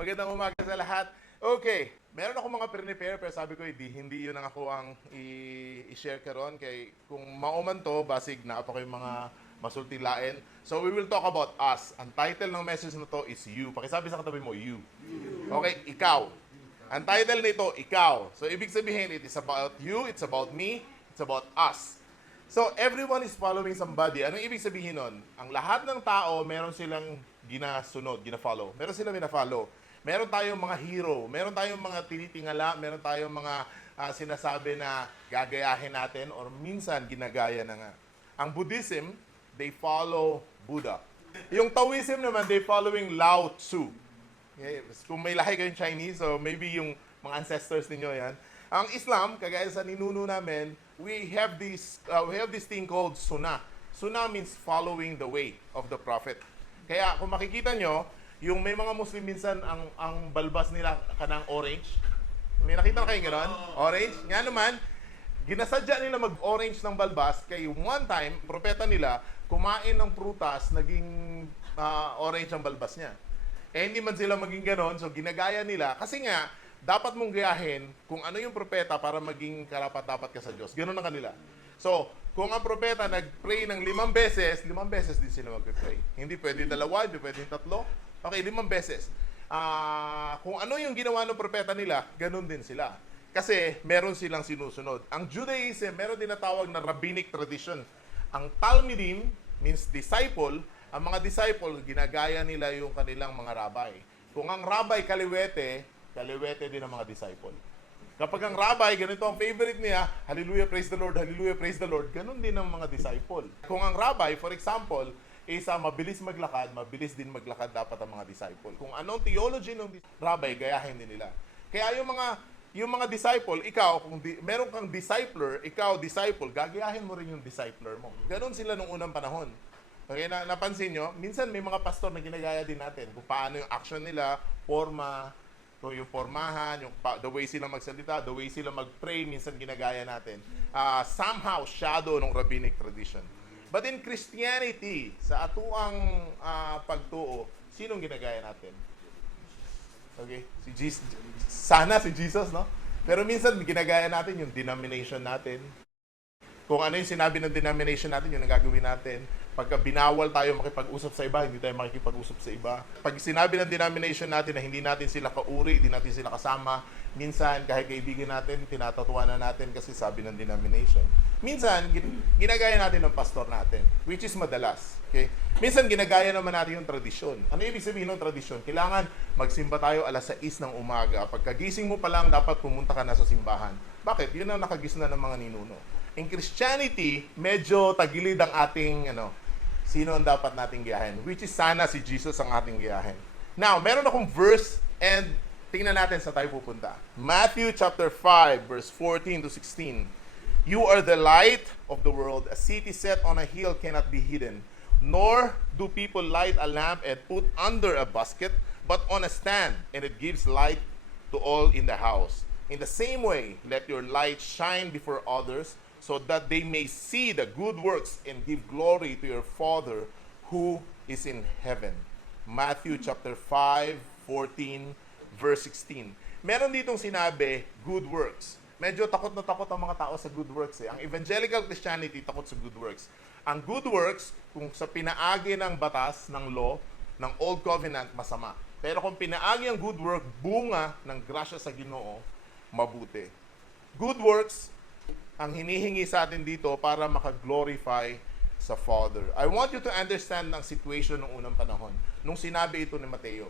Magandang umaga sa lahat. Okay, meron ako mga prepare pero sabi ko hindi yun ang ako ang i-share karon kay kung mauman to basig na pa kayo mga masultilain. So we will talk about us. Ang title ng message na to is you. Pakisabi sa katabi mo, you. Okay, ikaw. Ang title nito, ikaw. So ibig sabihin, it is about you, it's about me, it's about us. So everyone is following somebody. Anong ibig sabihin nun? Ang lahat ng tao, meron silang ginasunod, gina-follow. Meron silang gina-follow. Meron tayong mga hero, meron tayong mga tinitingala, meron tayong mga sinasabi na gagayahin natin or minsan ginagaya na nga. Ang Buddhism, they follow Buddha. Yung Taoism naman, they following Lao Tzu. Okay? Kung may lahi kayong Chinese, so maybe yung mga ancestors ninyo yan. Ang Islam, kagaya sa ninuno namin, we have this thing called Sunnah. Sunnah means following the way of the Prophet. Kaya kung makikita nyo, yung may mga Muslim minsan ang balbas nila kanang orange. May nakita na kayo gano'n? Orange. Nga naman, ginasadya nila mag-orange ng balbas kay one time, propeta nila, kumain ng prutas, naging orange ang balbas niya. Eh hindi man sila maging gano'n, so ginagaya nila. Kasi nga, dapat mong gayahin kung ano yung propeta para maging karapat-dapat ka sa Diyos. Gano'n ang kanila. So, kung ang propeta nag-pray ng 5 beses din sila mag-pray. Hindi pwede 2, hindi pwede 3. Okay, 5 beses. Kung ano yung ginawa ng propeta nila, gano'n din sila. Kasi meron silang sinusunod. Ang Judaism, meron din natawag na rabbinic tradition. Ang Talmidim means disciple. Ang mga disciple, ginagaya nila yung kanilang mga rabbi. Kung ang rabbi kaliwete din ang mga disciple. Kapag ang rabbi, ganito ang favorite niya, hallelujah, praise the Lord, ganun din ang mga disciple. Kung ang rabbi, for example, isa mabilis maglakad, mabilis din maglakad dapat ang mga disciple. Kung anong theology ng rabbi, gayahin din nila. Kaya yung mga disciple, ikaw, kung meron kang discipler, ikaw disciple, gagayahin mo rin yung discipler mo. Ganun sila nung unang panahon. Okay, napansin nyo, minsan may mga pastor na ginagaya din natin kung paano yung action nila, forma, yung pormahan, the way sila magsalita, the way sila mag-pray, minsan ginagaya natin. Somehow, shadow ng rabbinic tradition. But in Christianity, sa atuang pagtuo, sinong ginagaya natin? Okay? Si Jesus. Sana si Jesus, no? Pero minsan, ginagaya natin yung denomination natin. Kung ano yung sinabi ng denomination natin, yun ang gagawin natin. Pagka binawal tayo makipag-usap sa iba, hindi tayo makikipag-usap sa iba. Pag sinabi ng denomination natin na hindi natin sila kauri, hindi natin sila kasama, minsan kahit kaibigan natin, tinatatuanan natin kasi sabi ng denomination. Minsan, ginagaya natin ng pastor natin, which is madalas. Okay? Minsan, ginagaya naman natin yung tradisyon. Ano ibig sabihin ng tradisyon? Kailangan magsimba tayo alas 6 ng umaga. Pagkagising mo pa lang, dapat pumunta ka na sa simbahan. Bakit? Yun ang nakagisna ng mga ninuno. In Christianity, medyo tagilid ang ating, sino ang dapat nating gayahin? Which is sana si Jesus ang ating gayahin. Now, meron akong verse and tingnan natin sa tayo pupunta. Matthew chapter 5, verse 14 to 16. You are the light of the world. A city set on a hill cannot be hidden. Nor do people light a lamp and put under a basket, but on a stand, and it gives light to all in the house. In the same way, let your light shine before others, so that they may see the good works and give glory to your Father who is in heaven. Matthew chapter 5, 14, verse 16. Meron ditong sinabi, good works. Medyo takot na takot ang mga tao sa good works. Ang evangelical Christianity takot sa good works. Ang good works, kung sa pinaagi ng batas, ng law, ng Old Covenant, masama. Pero kung pinaagi ang good work, bunga ng grasya sa Ginoo, mabuti. Good works, ang hinihingi sa atin dito para makaglorify sa Father. I want you to understand ang situation ng unang panahon, nung sinabi ito ni Mateo.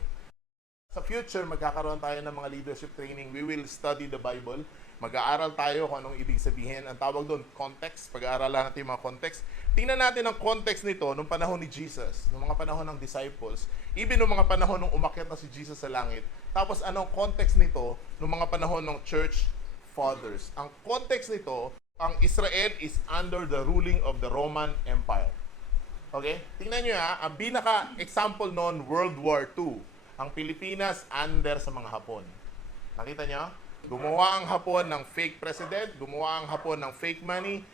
Sa future, magkakaroon tayo ng mga leadership training. We will study the Bible. Mag-aaral tayo kung anong ibig sabihin. Ang tawag doon, context. Pag-aaralan natin yung mga context. Tingnan natin ang context nito nung panahon ni Jesus, nung mga panahon ng disciples, even nung mga panahon nung umakyat na si Jesus sa langit. Tapos anong context nito nung mga panahon ng church fathers. Ang context nito, ang Israel is under the ruling of the Roman Empire. Okay? Tingnan nyo ang pinaka-example noon, World War II. Ang Pilipinas under sa mga Hapon. Nakita nyo? Gumawa ang Hapon ng fake president, gumawa ang Hapon ng fake money.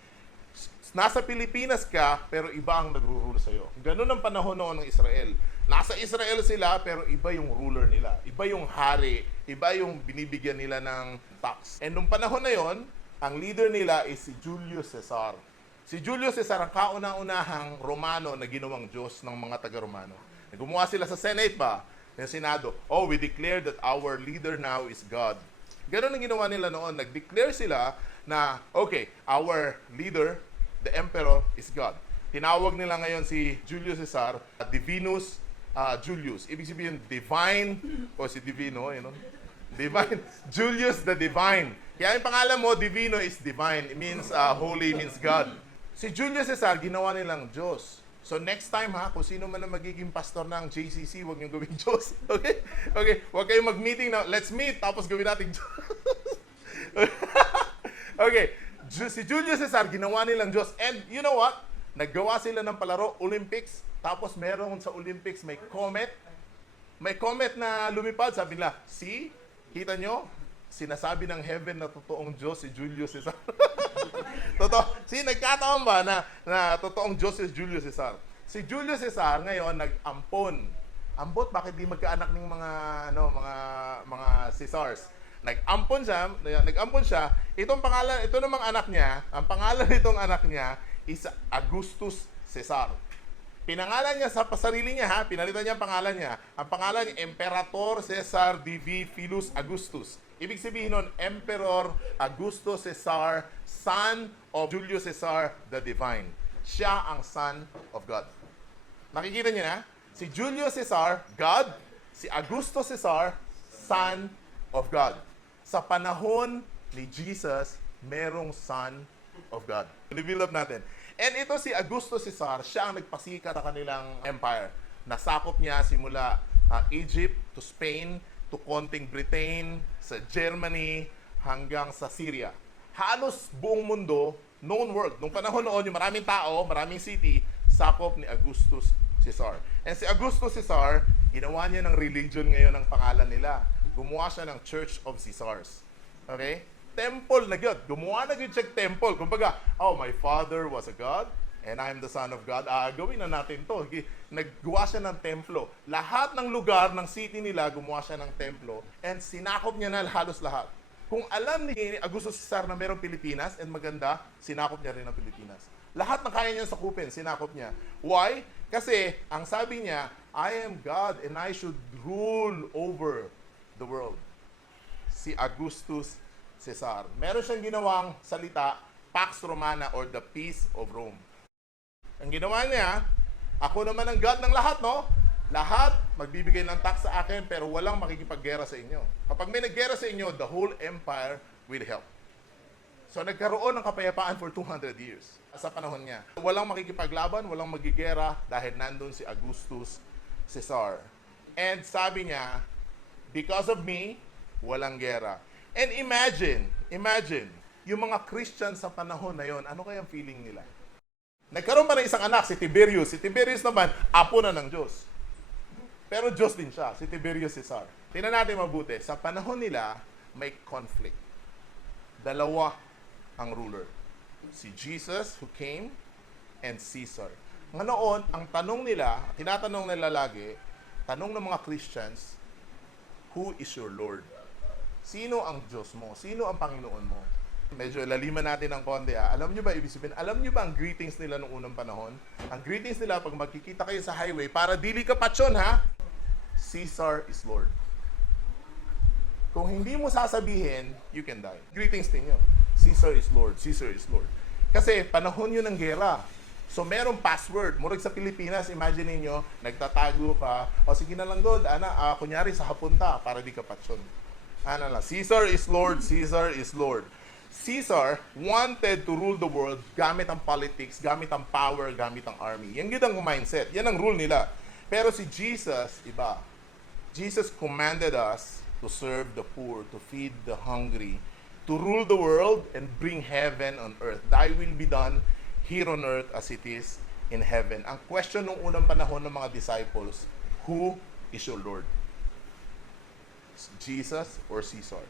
Nasa Pilipinas ka, pero iba ang nagro-rule sa'yo. Ganun ang panahon noon ng Israel. Nasa Israel sila, pero iba yung ruler nila. Iba yung hari. Iba yung binibigyan nila ng tax. And nung panahon na yon, ang leader nila is si Julius Caesar. Si Julius Caesar ang kauna-unahang Romano na ginawang Diyos ng mga taga-Romano. Gumawa sila sa Senate ba? Yung Senado, oh, we declare that our leader now is God. Ganun ang ginawa nila noon. Nag-declare sila na, okay, our leader, the emperor, is God. Tinawag nila ngayon si Julius Caesar, Divinus Julius. Ibig sabihin, divine, o si Divino, you know? Divine. Julius the Divine. Kaya yung pangalan mo, Divino is divine. It means holy, means God. Si Julius Caesar, ginawa nilang Diyos. So next time ha, kung sino man ang magiging pastor ng JCC, huwag niyong gawing Diyos. Okay? Okay, huwag kayong mag-meeting na, let's meet, tapos gawin natin Diyos. Okay, si Julius Caesar, ginawa nilang Diyos. And you know what? Naggawa sila ng palaro, Olympics, tapos meron sa Olympics may comet. May comet na lumipad, sabi nila, see, kita nyo? Sinasabi ng heaven na totoong Diyos si Julius Caesar. Totoo. See, nagkataon ba na totoong Diyos si Julius Caesar? Si Julius Caesar ngayon nag-ampon. Ambot, bakit di magkaanak ng mga Caesars? Nag-ampon siya. Itong pangalan, ito namang anak niya, ang pangalan nitong anak niya is Augustus Caesar. Pinangalan niya sa sarili niya ha, pinalitan niya ang pangalan niya. Ang pangalan niya, Imperator Caesar Divi Philus Augustus. Ibig sabihin nun, Emperor Augustus Caesar, son of Julius Caesar the Divine. Siya ang son of God. Nakikita niyo na? Si Julius Caesar, God. Si Augustus Caesar, son of God. Sa panahon ni Jesus, merong son of God. Reveal up natin. And ito si Augustus Caesar, siya ang nagpasikat sa kanilang empire. Nasakop niya simula Egypt to Spain, to konting Britain, sa Germany, hanggang sa Syria. Halos buong mundo, known world. Nung panahon noon, yung maraming tao, maraming city, sakop ni Augustus Caesar. And si Augustus Caesar, ginawa niya ng religion ngayon ang pangalan nila. Gumawa siya ng Church of Caesars. Okay? Temple na yun. Gumawa na yun siya temple. Kumbaga, oh, my father was a God, and I am the son of God. Gawin na natin to. Naggawa siya ng templo. Lahat ng lugar ng city nila, gumawa siya ng templo, and sinakop niya na halos lahat. Kung alam ni Augustus Caesar na mayroong Pilipinas, and maganda, sinakop niya rin ang Pilipinas. Lahat ng kaya niya sakupin, sinakop niya. Why? Kasi, ang sabi niya, I am God, and I should rule over the world. Si Augustus Caesar. Meron siyang ginawang salita, Pax Romana or the Peace of Rome. Ang ginawa niya, ako naman ang God ng lahat, no? Lahat magbibigay ng tax sa akin pero walang makikipaggera sa inyo. Kapag may naggera sa inyo, the whole empire will help. So nagkaroon ng kapayapaan for 200 years sa panahon niya. Walang makikipaglaban, walang magigera dahil nandun si Augustus Caesar. And sabi niya, because of me, walang gera. And imagine, yung mga Christians sa panahon na yon, ano kayang feeling nila? Nagkaroon pa ng isang anak, si Tiberius. Si Tiberius naman, apo na ng Diyos. Pero Diyos din siya, si Tiberius Caesar. Tingnan natin mabuti, sa panahon nila, may conflict. Dalawa ang ruler. Si Jesus who came and Caesar. Nganoon, ang tanong nila, tinatanong nila lagi, tanong ng mga Christians, who is your Lord? Sino ang Diyos mo? Sino ang Panginoon mo? Medyo laliman natin ng konti. Alam nyo ba, ibig sabihin, alam nyo ba ang greetings nila noong unang panahon? Ang greetings nila, pag magkikita kayo sa highway, para dili ka patsyon ha, Caesar is Lord. Kung hindi mo sasabihin, you can die. Greetings ninyo. Caesar is Lord. Caesar is Lord. Kasi panahon yun ng gera. So, merong password. Murag sa Pilipinas, imagine niyo nagtatago ka, o sige na lang God, kunyari sa hapunta, para di ka patsyon. Caesar is Lord, Caesar is Lord. Caesar wanted to rule the world gamit ang politics, gamit ang power, gamit ang army. Yan yun ang mindset. Yan ang rule nila. Pero si Jesus, iba. Jesus commanded us to serve the poor, to feed the hungry, to rule the world and bring heaven on earth. Thy will be done here on earth as it is in heaven. Ang question nung unang panahon ng mga disciples, who is your Lord? Jesus or Caesar?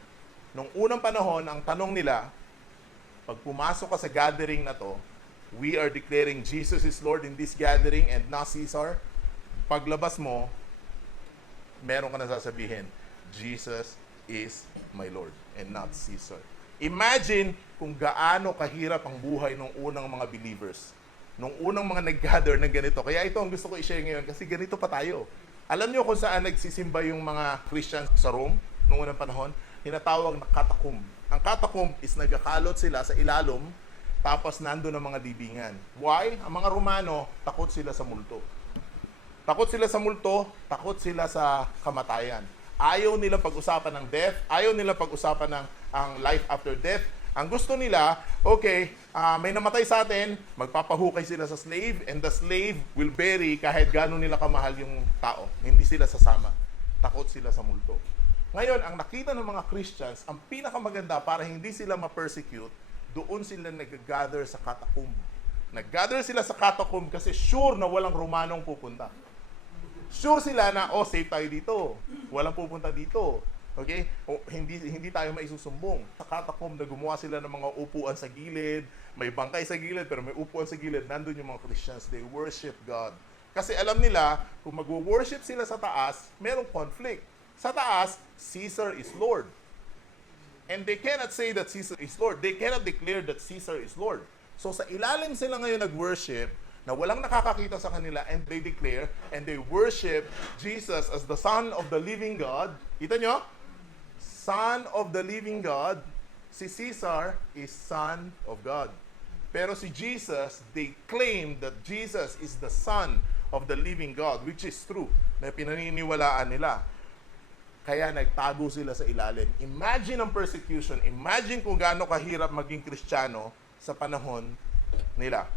Nung unang panahon, ang tanong nila, pag pumasok ka sa gathering na to, we are declaring Jesus is Lord in this gathering and not Caesar, paglabas mo, meron ka na sasabihin, Jesus is my Lord and not Caesar. Imagine kung gaano kahirap ang buhay ng unang mga believers. Nung unang mga nag-gather ng ganito. Kaya ito ang gusto ko i-share ngayon kasi ganito pa tayo. Alam niyo kung saan nagsisimba yung mga Christians sa Rome noong unang panahon? Tinatawag na catacomb. Ang catacomb is nagkakalot sila sa ilalom tapos nando ng mga libingan. Why? Ang mga Romano, takot sila sa multo. Takot sila sa multo, takot sila sa kamatayan. Ayaw nila pag-usapan ng death, ayaw nila pag-usapan ng ang life after death. Ang gusto nila, okay, may namatay sa atin, magpapahukay sila sa slave, and the slave will bury kahit gano'n nila kamahal yung tao. Hindi sila sasama. Takot sila sa multo. Ngayon, ang nakita ng mga Christians, ang pinakamaganda para hindi sila ma-persecute, doon sila nag-gather sa catacomb. Nag-gather sila sa catacomb kasi sure na walang Romanong pupunta. Sure sila na, safe tayo dito. Walang pupunta dito. Okay? Hindi tayo maisusumbong. Sa catacomb na gumawa sila ng mga upuan sa gilid, may bangkay sa gilid, pero may upuan sa gilid, nandun yung mga Christians. They worship God. Kasi alam nila, kung mag-worship sila sa taas, merong conflict. Sa taas, Caesar is Lord. And they cannot say that Caesar is Lord. They cannot declare that Caesar is Lord. So sa ilalim sila ngayon nag-worship, na walang nakakakita sa kanila, and they declare, and they worship Jesus as the Son of the living God. Kita nyo? Son of the living God. Si Caesar is Son of God. Pero si Jesus, they claim that Jesus is the Son of the living God, which is true, na pinaniniwalaan nila. Kaya nagtago sila sa ilalim. Imagine ang persecution. Imagine kung gaano kahirap maging Kristiyano sa panahon nila.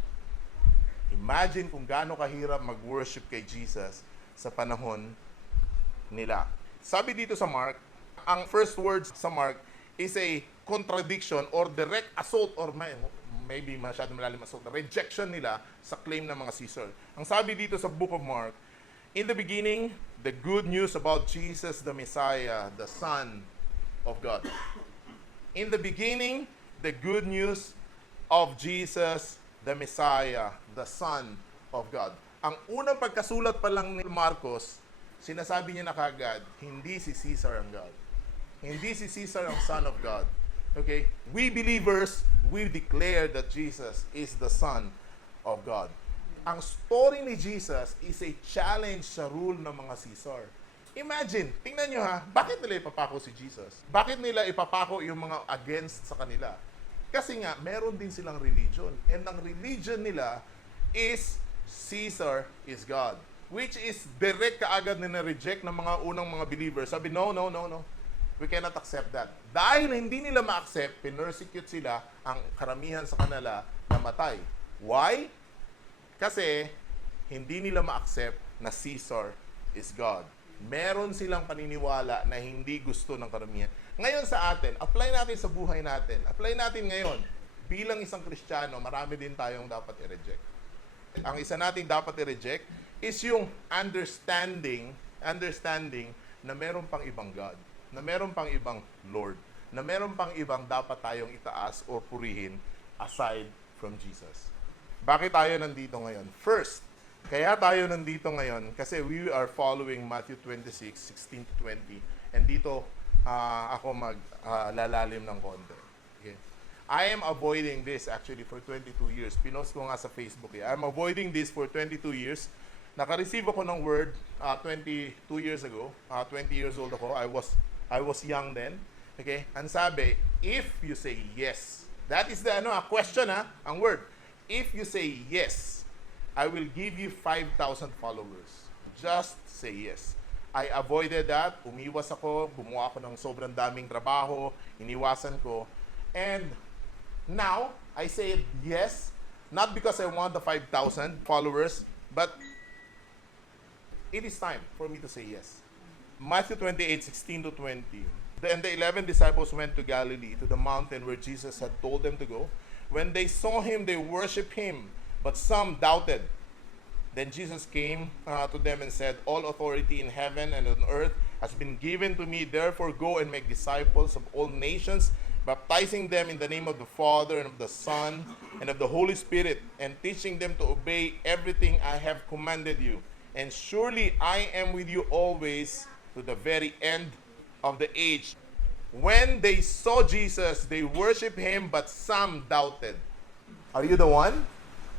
Imagine kung gaano kahirap mag-worship kay Jesus sa panahon nila. Sabi dito sa Mark, ang first words sa Mark is a contradiction or direct assault or maybe masyadong malalim assault, rejection nila sa claim ng mga Caesar. Ang sabi dito sa book of Mark, in the beginning, the good news about Jesus the Messiah, the Son of God. In the beginning, the good news of Jesus the Messiah, the Son of God. Ang unang pagkasulat pa lang ni Marcos, sinasabi niya na kagad, hindi si Caesar ang God. Hindi si Caesar ang Son of God. Okay? We believers, we declare that Jesus is the Son of God. Ang story ni Jesus is a challenge sa rule ng mga Caesar. Imagine, tingnan nyo ha, bakit nila ipapako si Jesus? Bakit nila ipapako yung mga against sa kanila? Kasi nga, meron din silang religion. And ang religion nila is Caesar is God. Which is direct kaagad na na-reject ng mga unang mga believers. Sabi, no. We cannot accept that. Dahil hindi nila ma-accept, pinersecute sila, ang karamihan sa kanila namatay. Why? Kasi hindi nila ma-accept na Caesar is God. Meron silang paniniwala na hindi gusto ng karamihan. Ngayon sa atin, apply natin sa buhay natin. Apply natin ngayon. Bilang isang Kristiyano, marami din tayong dapat i-reject. Ang isa nating dapat i-reject is yung understanding na meron pang ibang God, na meron pang ibang Lord, na meron pang ibang dapat tayong itaas o purihin aside from Jesus. Bakit tayo nandito ngayon? First, kaya tayo nandito ngayon kasi we are following Matthew 26:16-20. And dito, ako maglalalim ng konti. Okay. I am avoiding this actually for 22 years. Pinost ko nga sa Facebook. I'm avoiding this for 22 years. Naka-receive ako ng word 22 years ago. 20 years old ako. I was young then. Okay? Ang sabi, if you say yes. That is the question ang word. If you say yes, I will give you 5,000 followers. Just say yes. I avoided that. Umiwas ako. Gumawa ako ng sobrang daming trabaho. Iniwasan ko. And now, I say yes. Not because I want the 5,000 followers, but it is time for me to say yes. Matthew 28:16-20. And the 11 disciples went to Galilee, to the mountain where Jesus had told them to go. When they saw him, they worshipped him, but some doubted. Then Jesus came to them and said, all authority in heaven and on earth has been given to me. Therefore, go and make disciples of all nations, baptizing them in the name of the Father and of the Son and of the Holy Spirit, and teaching them to obey everything I have commanded you. And surely I am with you always to the very end of the age. When they saw Jesus, they worshiped Him, but some doubted. Are you the one?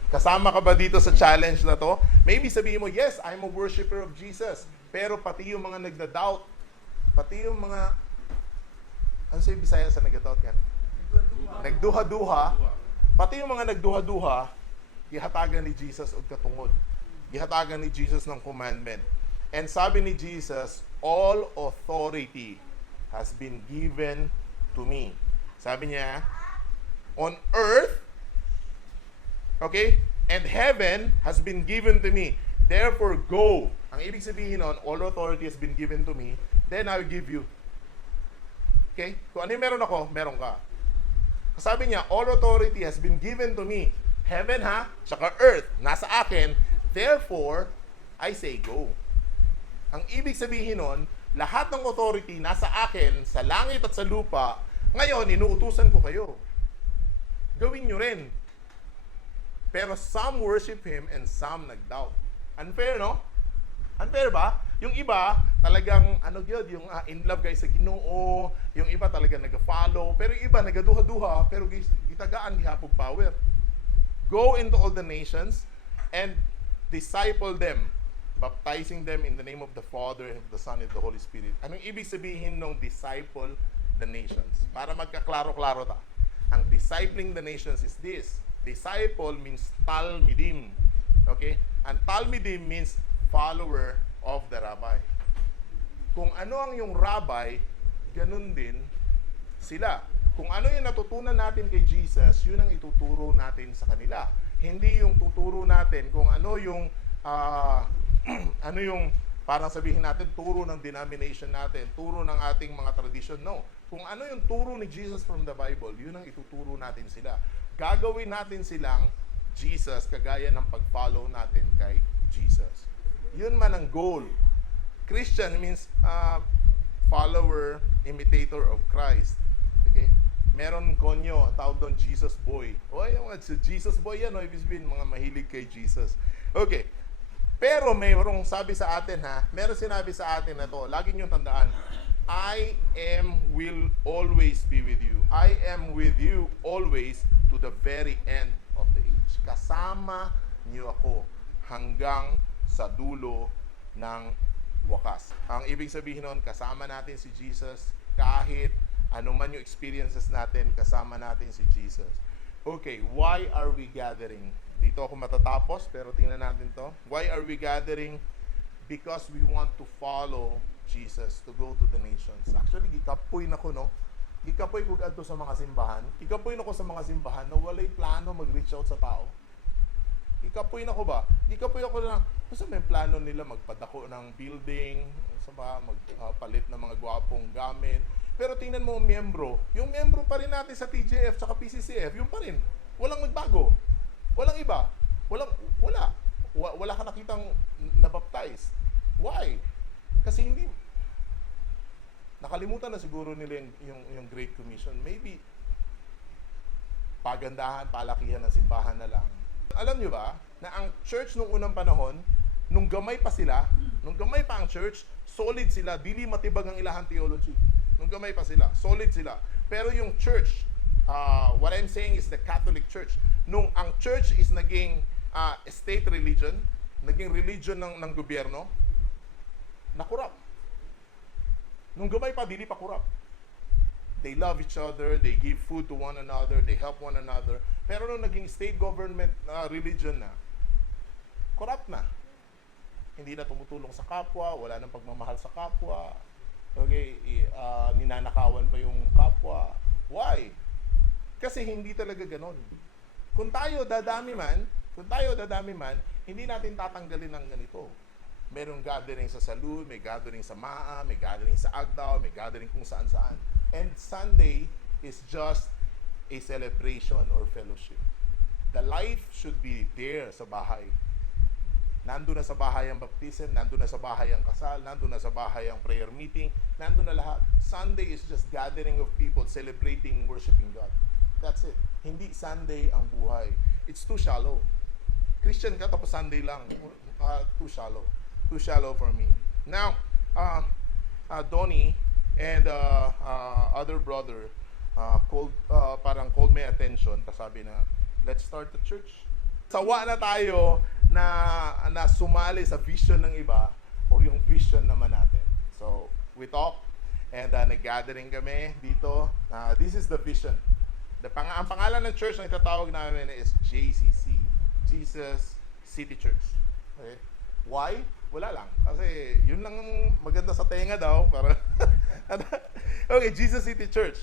Kasama ka ba dito sa challenge na to? Maybe sabihin mo, yes, I'm a worshiper of Jesus. Pero pati yung mga nagda-doubt, pati yung mga, ano sa'yo Bisaya sa nagda-doubt yan? Nagduha-duha. Pati yung mga nagduha-duha, gihatagan ni Jesus og katungod. Gihatagan ni Jesus ng commandment. And sabi ni Jesus, all authority has been given to me. Sabi niya, on earth, okay, and heaven has been given to me. Therefore, go. Ang ibig sabihin nun, all authority has been given to me, then I will give you. Okay? Kung ano yung meron ako, meron ka. Sabi niya, all authority has been given to me. Heaven ha, tsaka earth, nasa akin. Therefore, I say go. Ang ibig sabihin nun, lahat ng authority nasa akin, sa langit at sa lupa, ngayon, inuutusan ko kayo. Gawin nyo rin. Pero some worship Him and some nag-doubt. Unfair, no? Unfair ba? Yung iba, talagang, ano yun, yung in love guys sa Ginoo, yung iba talagang nag-follow, pero yung iba nagaduha-duha, pero gitagaan gihapog power. Go into all the nations and disciple them, baptizing them in the name of the Father and of the Son and the Holy Spirit. Anong ibig sabihin ng disciple the nations? Para magkaklaro-klaro ta. Ang discipling the nations is this. Disciple means talmidim. Okay? And talmidim means follower of the rabbi. Kung ano ang yung rabbi, ganun din sila. Kung ano yung natutunan natin kay Jesus, yun ang ituturo natin sa kanila. Hindi yung tuturo natin kung ano yung ano yung parang sabihin natin turo ng denomination natin, turo ng ating mga tradition. No. Kung ano yung turo ni Jesus from the Bible, yun ang ituturo natin sila. Gagawin natin silang Jesus kagaya ng pag-follow natin kay Jesus. Yun man ang goal. Christian means follower, imitator of Christ. Okay? Meron konyo, tawag doon Jesus boy. O, yung Jesus boy yan, ibig sabihin, mga mahilig kay Jesus. Okay. Pero mayroong sabi sa atin meron sinabi sa atin na to, lagi niyong tandaan, I will always be with you. I am with you always to the very end of the age. Kasama niyo ako hanggang sa dulo ng wakas. Ang ibig sabihin nun, kasama natin si Jesus kahit ano man yung experiences natin, kasama natin si Jesus. Okay, why are we gathering? Dito ako matatapos, pero tingnan natin to. Why are we gathering? Because we want to follow Jesus, to go to the nations. Actually, gikapoy na ko, no? Gikapoy ko adto sa mga simbahan. Gikapoy na ko sa mga simbahan na walay plano mag-reach out sa tao. Gikapoy na ko ba? Gikapoy ako na, basta may plano nila magpadako ng building, magpalit ng mga gwapong gamit. Pero tingnan mo ang miyembro. Yung miyembro pa rin natin sa TJF tsaka PCCF, yung pa rin. Walang magbago. Walang iba. Wala ka nakitang nabaptize. Why? Kasi hindi, nakalimutan na siguro nila yung Great Commission. Maybe, pagandahan, palakihan ng simbahan na lang. Alam nyo ba, na ang church nung unang panahon, nung gamay pa ang church, solid sila, dili matibag ang ilahang theology. Nung gamay pa sila, solid sila. Pero yung church, what I'm saying is the Catholic Church, nung ang church is naging state religion, naging religion ng gobyerno, nakurap. Nung gamay pa, dili pa kurap. They love each other, they give food to one another, they help one another. Pero nung naging state government religion na, corrupt na. Hindi na tumutulong sa kapwa, wala nang pagmamahal sa kapwa. Okay, ninanakawan pa yung kapwa. Why? Kasi hindi talaga ganon. Kung tayo dadami man, hindi natin tatanggalin ng ganito. Merong gathering sa Salud, may gathering sa Maa, may gathering sa Agdao, may gathering kung saan-saan. And Sunday is just a celebration or fellowship. The life should be there sa bahay. Nandun na sa bahay ang baptism, nandun na sa bahay ang kasal, nandun na sa bahay ang prayer meeting, nandun na lahat. Sunday is just gathering of people celebrating, worshiping God. That's it. Hindi Sunday ang buhay. It's too shallow. Christian ka tapos Sunday lang. Too shallow. Too shallow for me. Now, Donnie and other brother parang called my attention. Tapos sabi na, let's start the church. Sawa na tayo na sumali sa vision ng iba o yung vision naman natin. So, we talk and nag-gathering kami dito. This is the vision. Ang pangalan ng church na itatawag namin is JCC, Jesus City Church. Okay? Why? Wala lang. Kasi yun lang maganda sa tenga daw. Para okay, Jesus City Church.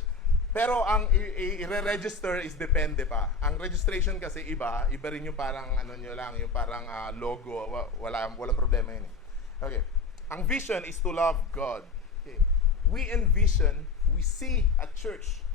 Pero ang i-register is depende pa. Ang registration kasi iba rin yung parang ano nyo lang, yung parang logo. Walang problema yun. Okay. Ang vision is to love God. Okay. We envision, we see a church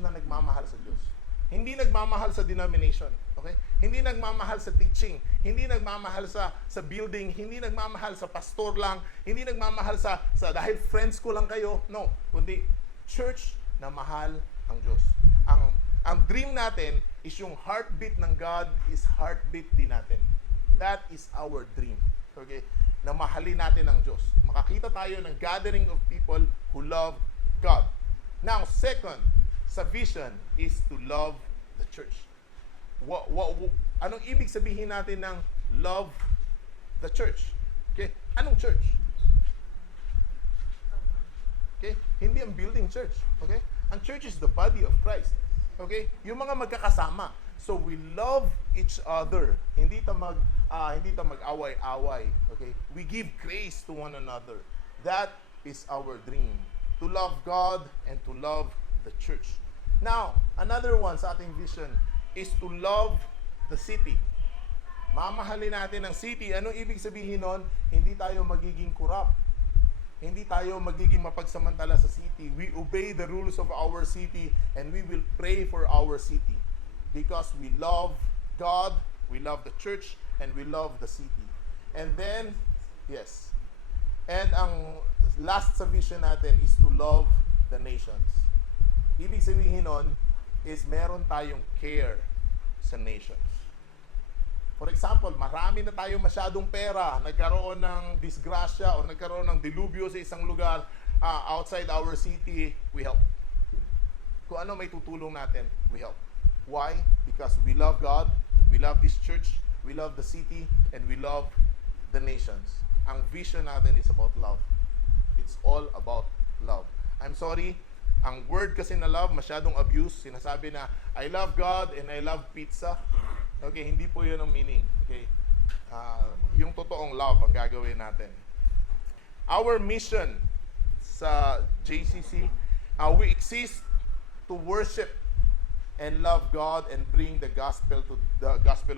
na nagmamahal sa Diyos. Hindi nagmamahal sa denomination, okay? Hindi nagmamahal sa teaching, hindi nagmamahal sa building, hindi nagmamahal sa pastor lang, hindi nagmamahal sa dahil friends ko lang kayo. No, kundi church na mahal ang Diyos. Ang dream natin is yung heartbeat ng God is heartbeat din natin. That is our dream. Okay? Na mahalin natin ang Diyos. Makakita tayo ng gathering of people who love God. Now, second, sa vision is to love the church. Anong ibig sabihin natin ng love the church? Okay? Anong church? Okay? Hindi ang building church. Okay? Ang church is the body of Christ. Okay? Yung mga magkakasama. So we love each other. Hindi ta mag-away-away. Okay? We give grace to one another. That is our dream. To love God and to love the church. Now, another one sa ating vision is to love the city. Mamahalin natin ang city. Anong ibig sabihin nun? Hindi tayo magiging corrupt. Hindi tayo magiging mapagsamantala sa city. We obey the rules of our city and we will pray for our city. Because we love God, we love the church, and we love the city. And then, yes. And ang last sa vision natin is to love the nations. Ibig sabihin nun is meron tayong care sa nations. For example, marami na tayong masyadong pera, nagkaroon ng disgrasya o nagkaroon ng dilubyo sa isang lugar outside our city, we help. Kung ano may tutulong natin, we help. Why? Because we love God, we love this church, we love the city, and we love the nations. Ang vision natin is about love. It's all about love. I'm sorry, ang word kasi na love, masyadong abuse. Sinasabi na, I love God and I love pizza. Okay, hindi po yun ang meaning. Okay? Yung totoong love ang gagawin natin. Our mission sa JCC, we exist to worship and love God and bring the gospel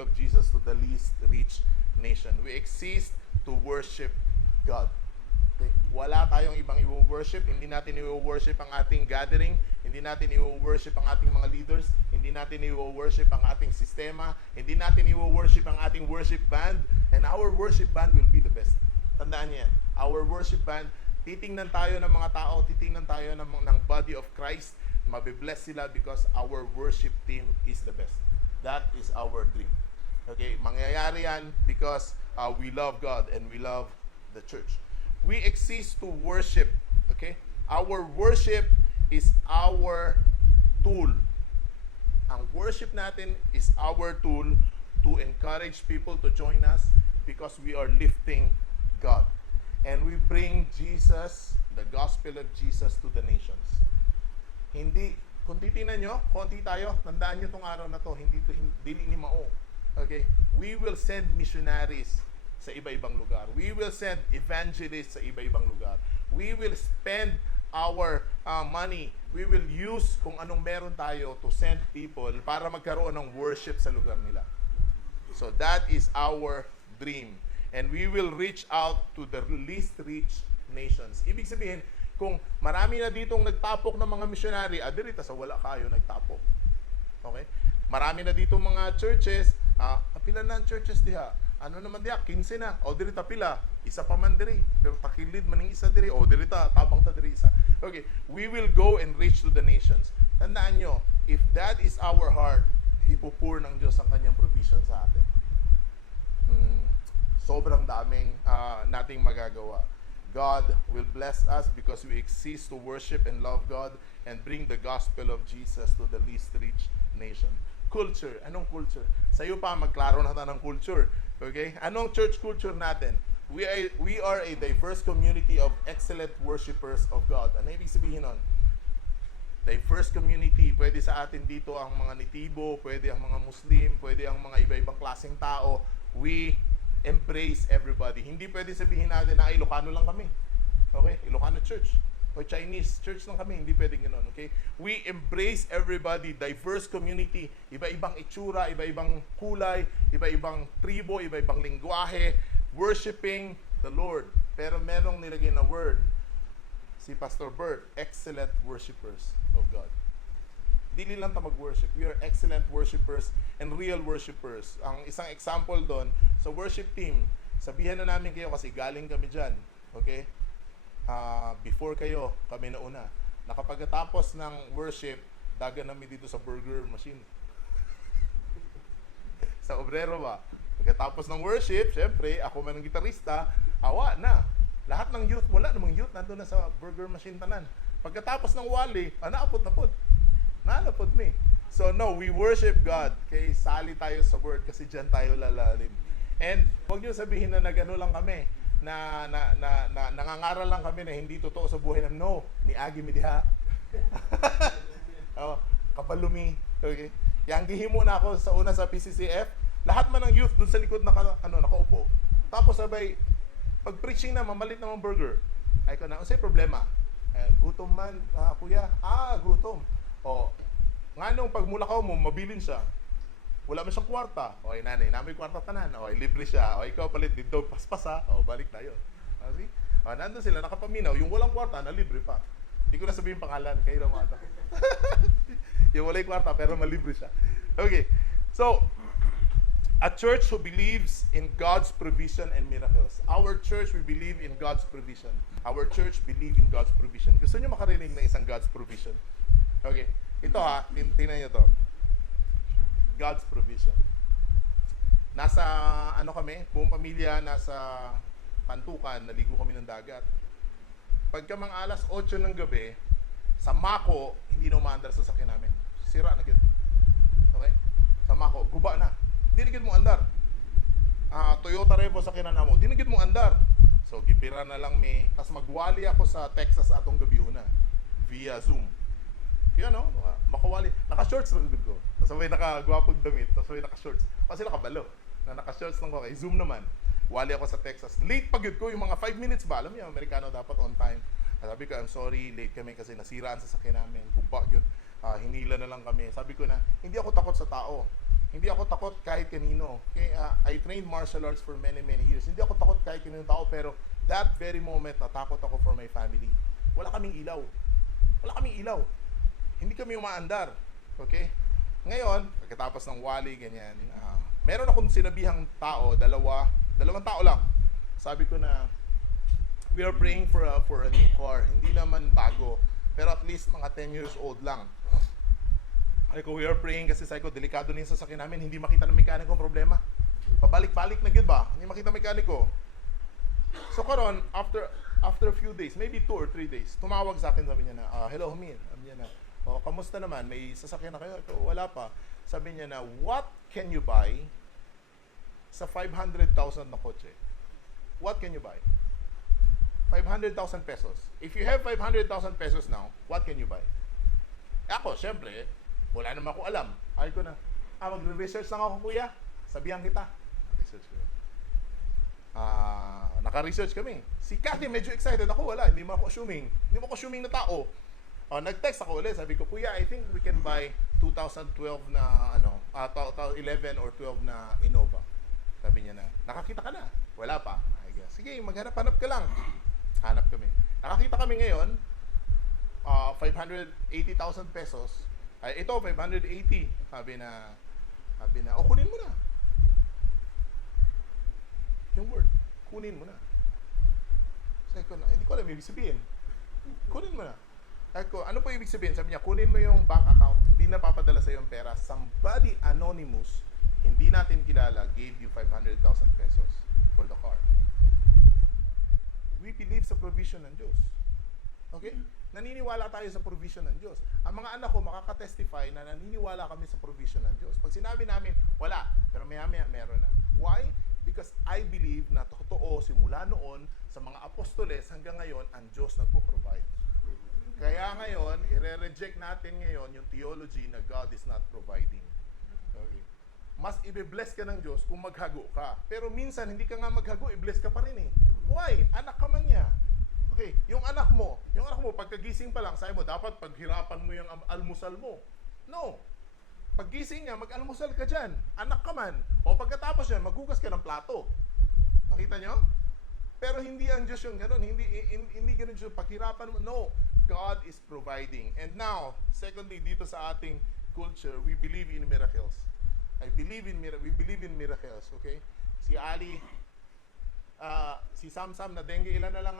of Jesus to the least reached nation. We exist to worship God. Okay? Wala tayong ibang i-worship. Hindi natin i-worship ang ating gathering. Hindi natin i-worship ang ating mga leaders. Hindi natin i-worship ang ating sistema. Hindi natin i-worship ang ating worship band. And our worship band will be the best. Tandaan niyo yan. Our worship band, titingnan tayo ng mga tao, titingnan tayo ng body of Christ. Mabibless sila because our worship team is the best. That is our dream. Okay? Mangyayari yan because we love God and we love the church. We exist to worship. Okay? Our worship is our tool. Ang worship natin is our tool to encourage people to join us because we are lifting God. And we bring Jesus, the gospel of Jesus to the nations. Hindi, kung titingnan nyo, konti tayo, tandaan nyo itong araw na to, hindi ni mao. Okay? We will send missionaries sa iba-ibang lugar. We will send evangelists sa iba-ibang lugar. We will spend our money. We will use kung anong meron tayo to send people para magkaroon ng worship sa lugar nila. So that is our dream. And we will reach out to the least reached nations. Ibig sabihin, kung marami na ditong nagtapok ng mga missionary, dirita sa wala kayo nagtapok. Okay? Marami na ditong mga churches, pilan na ang churches diha? Ano naman diya, 15 na. O diri ta pila, isa pa man diri. Pero takilid maning isa diri. O diri ta, tabang ta diri isa. Okay, we will go and reach to the nations. Tandaan nyo, if that is our heart, ipupur ng Diyos ang kanyang provision sa atin. Sobrang daming nating magagawa. God will bless us because we cease to worship and love God and bring the gospel of Jesus to the least reached nation. Culture. Anong culture? Sa iyo pa, magklaro na tayo ng culture. Okay? Anong church culture natin? We are a diverse community of excellent worshipers of God. Ano ibig sabihin nun? Diverse community. Pwede sa atin dito ang mga nitibo, pwede ang mga Muslim, pwede ang mga iba-ibang klaseng tao. We embrace everybody. Hindi pwede sabihin natin na Ilocano lang kami. Okay? Ilocano church. O Chinese church lang kami. Hindi pwedeng ganoon. Okay? We embrace everybody. Diverse community. Iba-ibang itsura, iba-ibang kulay, iba-ibang tribo, iba-ibang lingwahe. Worshiping the Lord. Pero merong nilagay na word. Si Pastor Bert, excellent worshipers of God. Dili lang ta mag-worship. We are excellent worshipers and real worshipers. Ang isang example doon, sa worship team, sabihan na namin kayo kasi galing kami dyan. Okay? Before kayo, kami na una. Nakapagkatapos ng worship, dagan namin dito sa burger machine. Sa obrero ba? Pagkatapos ng worship, syempre, ako man ang gitarista, awa na. Lahat ng youth, wala namang youth, nandun na sa burger machine tanan. Pagkatapos ng wali, naapot na pod. Naapot me. So no, we worship God. Okay, sali tayo sa word kasi diyan tayo lalalim. And huwag niyo sabihin na nagano lang kami, na nangangaral lang kami na hindi totoo sa buhay namin. No, niagi mi diha. Oh, kapalumi. Okay. Yang gihimo na ako sa una sa PCCF, lahat man ng youth doon sa likod nakaupo. Tapos sabay pag preaching na mamalit na ng burger. Ay ko na, unsay problema? Gutom man, kuya. Gutom. O, nga nung pagmulakaw mo, mabilin siya. Wala man siyang kwarta. O, nanay, namin kwarta tanan. O, libre siya. O, ikaw palit dito, paspas ha. O, balik tayo. See? O, nandun sila, nakapaminaw. Yung walang kwarta, na libre pa. Hindi ko na sabihin pangalan, kayo lang mata. Yung walay kwarta, pero malibre siya. Okay. So, a church who believes in God's provision and miracles. Our church, we believe in God's provision. Our church believe in God's provision. Gusto niyo makarinig na isang God's provision? Okay. Ito ha, tingnan niyo to. God's provision. Nasa, kami, buong pamilya, nasa Pantukan, naligo kami ng dagat. Pagka mga alas 8 ng gabi, sa Mako, hindi na umaandar sa sakyan namin. Sira na yun. Okay? Sa Mako, guba na. Dinigid mo andar. Toyota Revo sa kinana mo, dinigid mo andar. So, gipira na lang may, tas magwali ako sa Texas atong gabi una, via Zoom. Kaya no, makawali. Naka-shorts lang ko. Tapos may nakagwapog damit, tapos may naka-shorts. Kasi nakabalo. Na naka-shorts lang ko kay Zoom naman. Wali ako sa Texas. Late pag yun ko, yung mga 5 minutes ba? Alam niyo, Amerikano dapat on time. Sabi ko, I'm sorry, late kami kasi nasiraan sa sakyan namin. Gumba yun. Hinila na lang kami. Sabi ko na, hindi ako takot sa tao. Hindi ako takot kahit kanino. Okay? I trained martial arts for many years. Hindi ako takot kahit kanino tao, pero that very moment, natakot ako for my family. Wala kaming ilaw. Wala kaming ilaw. Hindi kami umaandar. Okay? Ngayon, pagkatapos ng wali, ganyan, meron akong sinabihang tao, dalawang tao lang. Sabi ko na, we are praying for a new car. Hindi naman bago, pero at least mga 10 years old lang. Ay ko, we are praying kasi sabi ko, delikado na yung sasakyan namin, hindi makita ng mekaniko ang problema. Pabalik-balik na yun ba? Hindi makita ng mekaniko. So karon, after a few days, maybe 2 or 3 days, tumawag sa akin, sabi niya na, hello Humil, sabi niya na, kamusta naman? May sasakyan na kayo? Ito, wala pa. Sabi niya na, what can you buy sa 500,000 na kotse? What can you buy? 500,000 pesos. If you have 500,000 pesos now, what can you buy? Ako, syempre, wala naman ako alam. Ay ko na, magre-research lang ako, kuya. Sabihan kita. Research ko. Naka-research kami. Si Kathy, medyo excited ako. Wala, hindi mo ako assuming. Hindi mo ako assuming na tao. Nag-text ako ulit. Sabi ko, kuya, I think we can buy 2012 na, 11 or 12 na Innova. Sabi niya na, nakakita ka na? Wala pa. I guess. Sige, maghanap-hanap ka lang. Hanap kami. Nakakita kami ngayon, 580,000 pesos. Ay, ito, 580. Sabi na, kunin mo na. Yung word. Kunin mo na. Sabi ko, hindi ko alam ibig sabihin. Kunin mo na. Sabi ko, ano po ibig sabihin? Sabi niya, kunin mo yung bank account. Hindi na papadala sa yung pera. Somebody anonymous, hindi natin kilala, gave you 500,000 pesos for the car. We believe sa provision ng Diyos. Okay? Naniniwala tayo sa provision ng Diyos. Ang mga anak ko makaka-testify na naniniwala kami sa provision ng Diyos. Pag sinabi namin, wala, pero maya-maya meron na. Why? Because I believe na totoo simula noon sa mga apostoles hanggang ngayon, ang Diyos nagpo-provide. Kaya ngayon, i-reject natin ngayon yung theology na God is not providing. Okay? Mas i-bless ka ng Diyos kung maghago ka. Pero minsan, hindi ka nga maghago, i-bless ka pa rin eh. Why? Anak ka man niya. Okay, yung anak mo, pagkagising pa lang, sabi mo, dapat paghirapan mo yung almusal mo. No. Paggising niya, mag-almusal ka dyan. Anak ka man. O pagkatapos yan, maghugas ka ng plato. Nakita nyo? Pero hindi ang Diyos yung ganun. Hindi ganun Diyos. Paghirapan mo. No. God is providing. And now, secondly, dito sa ating culture, we believe in miracles. We believe in miracles. Okay? Si Ali, si Sam na dengue, ilan na lang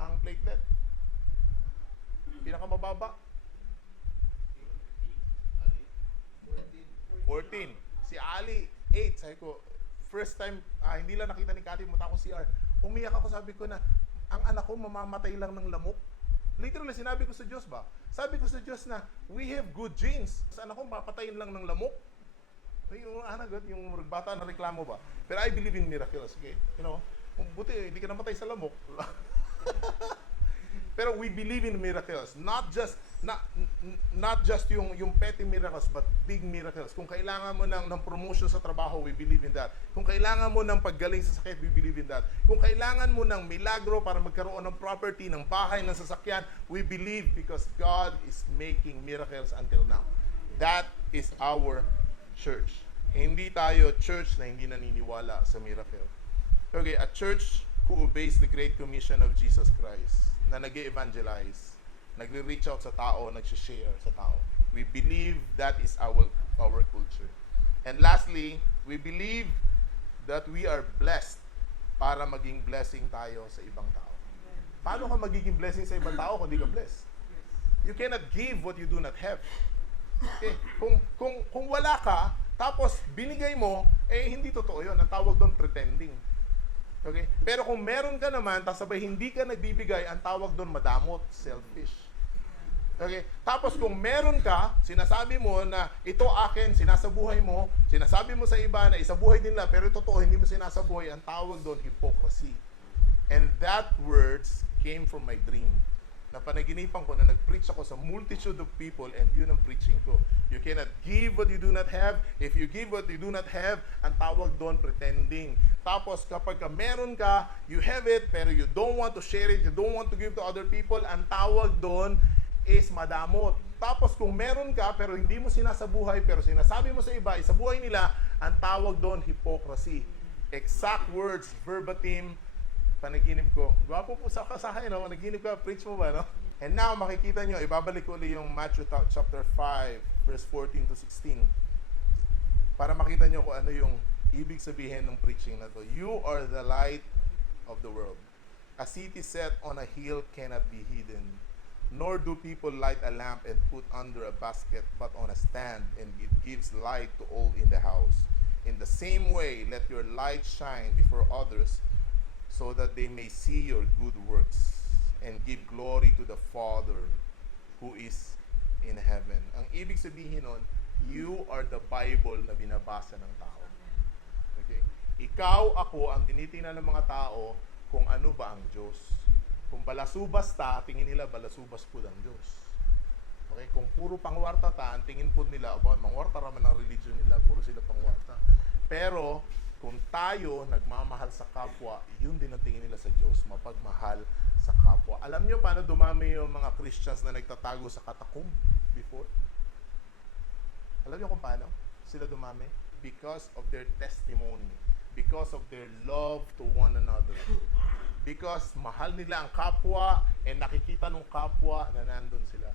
ang platelet? Pinakamababa? 14. Si Ali, 8. Sabi ko, first time, hindi lang nakita ni Cathy, punta ako CR. Umiyak ako, sabi ko na, ang anak ko mamamatay lang ng lamok. Literally, sinabi ko sa Diyos ba? Sabi ko sa Diyos na, we have good genes. Sa anak ko, mapatayin lang ng lamok. Yung anak, yung bata na reklamo ba? Pero I believe in miracles, okay? You know, buti, hindi ka namatay sa lamok. Pero we believe in miracles. Not just yung petty miracles, but big miracles. Kung kailangan mo ng promotion sa trabaho, we believe in that. Kung kailangan mo ng paggaling sa sakit, we believe in that. Kung kailangan mo ng milagro para magkaroon ng property, ng bahay, ng sasakyan, we believe because God is making miracles until now. That is our church. Hindi tayo church na hindi naniniwala sa miracle. Okay, a church who obeys the Great Commission of Jesus Christ, na nag-evangelize, nagre-reach out sa tao, nag-share sa tao. We believe that is our culture. And lastly, we believe that we are blessed para maging blessing tayo sa ibang tao. Paano ka magiging blessing sa ibang tao kung di ka blessed? You cannot give what you do not have. Okay? Kung wala ka, tapos binigay mo, hindi totoo yun. Ang tawag doon pretending. Okay? Pero kung meron ka naman, tapos sabay hindi ka nagbibigay, ang tawag doon madamot, selfish. Okay? Tapos kung meron ka, sinasabi mo na ito akin, sinasabuhay mo, sinasabi mo sa iba na isabuhay din nila, pero totoo, hindi mo sinasabuhay, ang tawag doon, hypocrisy. And that words came from my dream. Napanaginipan ko na nag-preach ako sa multitude of people and yun ang preaching ko. You cannot give what you do not have. If you give what you do not have, ang tawag doon pretending. Tapos kapag meron ka, you have it, pero you don't want to share it, you don't want to give to other people, ang tawag doon is madamot. Tapos kung meron ka, pero hindi mo sinasabuhay, pero sinasabi mo sa iba, isabuhay nila, ang tawag doon hypocrisy. Exact words, verbatim, panaginip ko. Gwapo po sa kasahay, no? Panaginip ka, preach mo ba, no? And now, makikita nyo, ibabalik ko ulit yung Matthew chapter 5, verse 14 to 16. Para makita nyo kung ano yung ibig sabihin ng preaching na to. You are the light of the world. A city set on a hill cannot be hidden. Nor do people light a lamp and put under a basket, but on a stand, and it gives light to all in the house. In the same way, let your light shine before others, so that they may see your good works and give glory to the Father who is in heaven. Ang ibig sabihin nun, you are the Bible na binabasa ng tao. Okay? Ikaw, ako, ang tinitingnan ng mga tao kung ano ba ang Diyos. Kung balasubas ta, tingin nila balasubas po ang Diyos. Okay? Kung puro pangwarta ta, ang tingin po nila, mangwarta raman ang religion nila, puro sila pangwarta. Pero, kung tayo nagmamahal sa kapwa, yun din ang tingin nila sa Diyos, mapagmahal sa kapwa. Alam nyo paano dumami yung mga Christians na nagtatago sa catacomb before? Alam nyo kung paano sila dumami? Because of their testimony. Because of their love to one another. Because mahal nila ang kapwa and nakikita ng kapwa na nandun sila.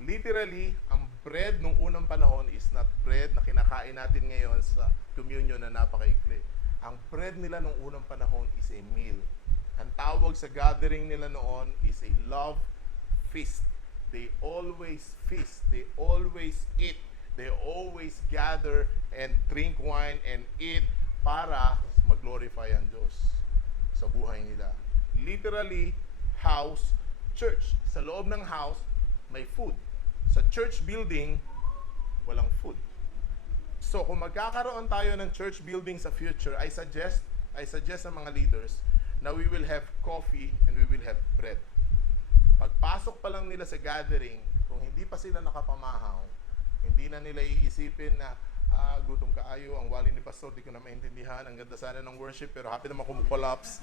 Literally, ang bread nung unang panahon is not bread na kinakain natin ngayon sa communion na napakaikli. Ang bread nila nung unang panahon is a meal. Ang tawag sa gathering nila noon is a love feast. They always feast. They always eat. They always gather and drink wine and eat para mag-glorify ang Diyos sa buhay nila. Literally, house, church. Sa loob ng house, may food. Sa church building, walang food. So, kung magkakaroon tayo ng church building sa future, I suggest sa mga leaders na we will have coffee and we will have bread. Pagpasok pa lang nila sa gathering, kung hindi pa sila nakapamahaw, hindi na nila iisipin na gutom kaayo, ang wali ni pastor, di ko na maintindihan, ang ganda sana ng worship, pero happy naman kumukollaps.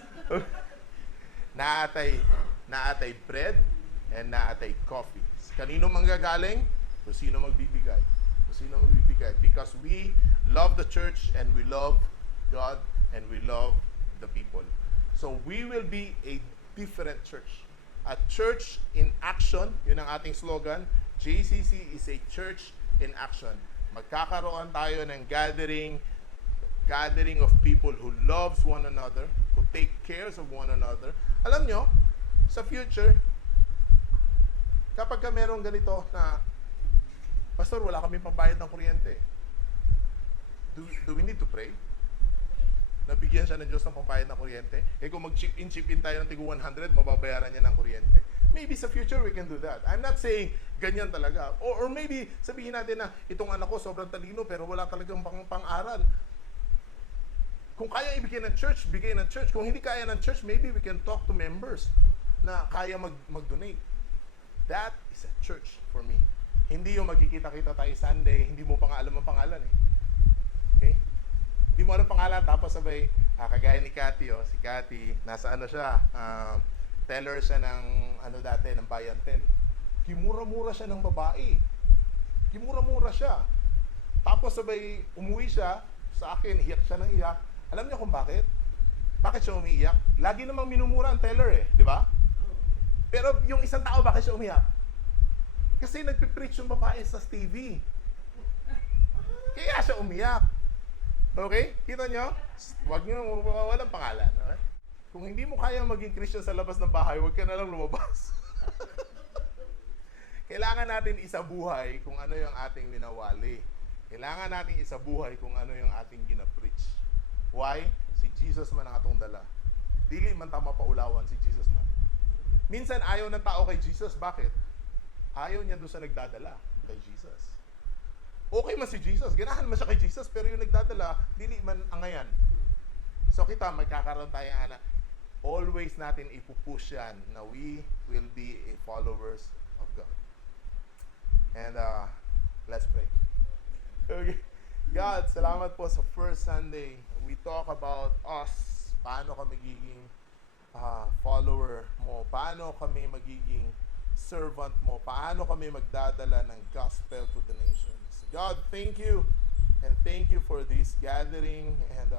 naatay bread and naatay coffee. Kanino manggagaling? Kung sino magbibigay. Because we love the church and we love God and we love the people. So we will be a different church. A church in action, yun ang ating slogan. JCC is a church in action. Magkakaroon tayo ng gathering of people who loves one another, who take cares of one another. Alam nyo, sa future, kapag ka merong ganito na, Pastor, wala kami pambayad ng kuryente. Do we need to pray? Nabigyan siya ng Diyos ng pambayad ng kuryente. Kung mag-chip in tayo ng tigo 100, mababayaran niya ng kuryente. Maybe sa future we can do that. I'm not saying ganyan talaga. Or maybe sabihin natin na itong anak ko sobrang talino pero wala talagang pang-aral. Kung kaya ibigay ng church, bigay ng church. Kung hindi kaya ng church, maybe we can talk to members na kaya mag-donate. That is a church for me. Hindi yung magkikita-kita tayo Sunday, hindi mo pa nga alam ang pangalan eh. Okay? Hindi mo alam pangalan, tapos sabay, kagaya ni Cathy, si Cathy, nasa siya, teller siya ng, dati, ng Bayantel. Kimura-mura siya ng babae. Kimura-mura siya. Tapos sabay, umuwi siya, sa akin, iyak siya ng iyak. Alam niyo kung bakit? Bakit siya umiiyak? Lagi namang minumura ang teller di ba? Pero yung isang tao, bakit siya umiyak? Kasi nagpipreach yung babae sa TV. Kaya siya umiyak. Okay? Kita nyo? Huwag nyo, walang pangalan. Okay? Kung hindi mo kaya maging Christian sa labas ng bahay, huwag ka na lang lumabas. Kailangan natin isabuhay kung ano yung ating minawali. Kailangan natin isabuhay kung ano yung ating ginapreach. Why? Si Jesus man ang atong dala. Dili man tama paulawan, si Jesus man. Minsan ayaw ng tao kay Jesus. Bakit? Ayaw niya doon sa nagdadala kay Jesus. Okay man si Jesus, ganahan man siya kay Jesus, pero yung nagdadala, dili man angayan. So kita, magkakaroon tayo always natin ipupush yan na we will be a followers of God. And let's pray. Okay. God, salamat po sa first Sunday. We talk about us, paano ka magiging follower mo, paano kami magiging servant mo, paano kami magdadala ng gospel to the nations. God, thank you, and thank you for this gathering, and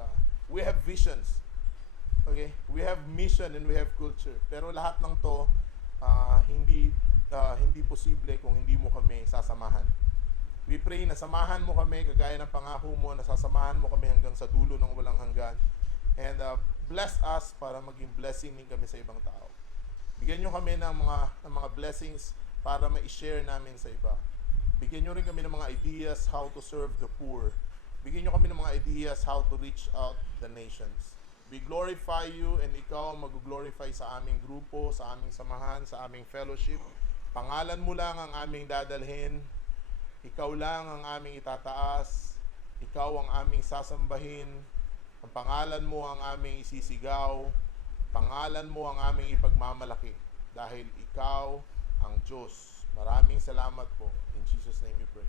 we have visions, okay? We have mission and we have culture, pero lahat ng to, hindi posible kung hindi mo kami sasamahan. We pray na samahan mo kami, kagaya ng pangako mo, na sasamahan mo kami hanggang sa dulo ng walang hanggan, and bless us para maging blessing din kami sa ibang tao. Bigyan nyo kami ng mga blessings para ma-share namin sa iba. Bigyan nyo rin kami ng mga ideas how to serve the poor. Bigyan nyo kami ng mga ideas how to reach out the nations. We glorify you, and ikaw ang mag-glorify sa aming grupo, sa aming samahan, sa aming fellowship. Pangalan mo lang ang aming dadalhin. Ikaw lang ang aming itataas. Ikaw ang aming sasambahin. Ang pangalan mo ang aming isisigaw. Pangalan mo ang aming ipagmamalaki. Dahil ikaw ang Diyos. Maraming salamat po. In Jesus' name we pray.